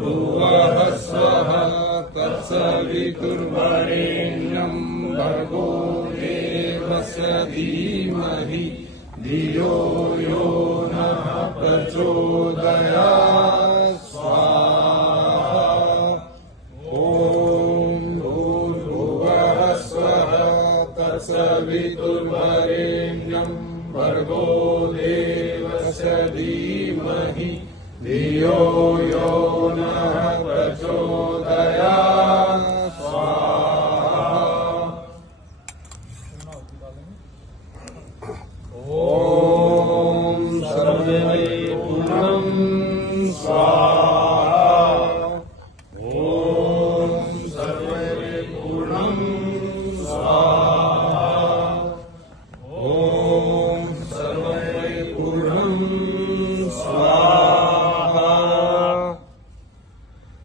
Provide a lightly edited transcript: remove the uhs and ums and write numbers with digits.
भुवः स्वः तत्सवितुर्वरेण्यं भर्गो देवस्य धीमहि धियो यो नः प्रचोदयात् स्वाहा। ॐ भूर्भुवः स्वः तत्सवितुर्वरेण्यं भर्गो देवस्य धीमहि धियो यो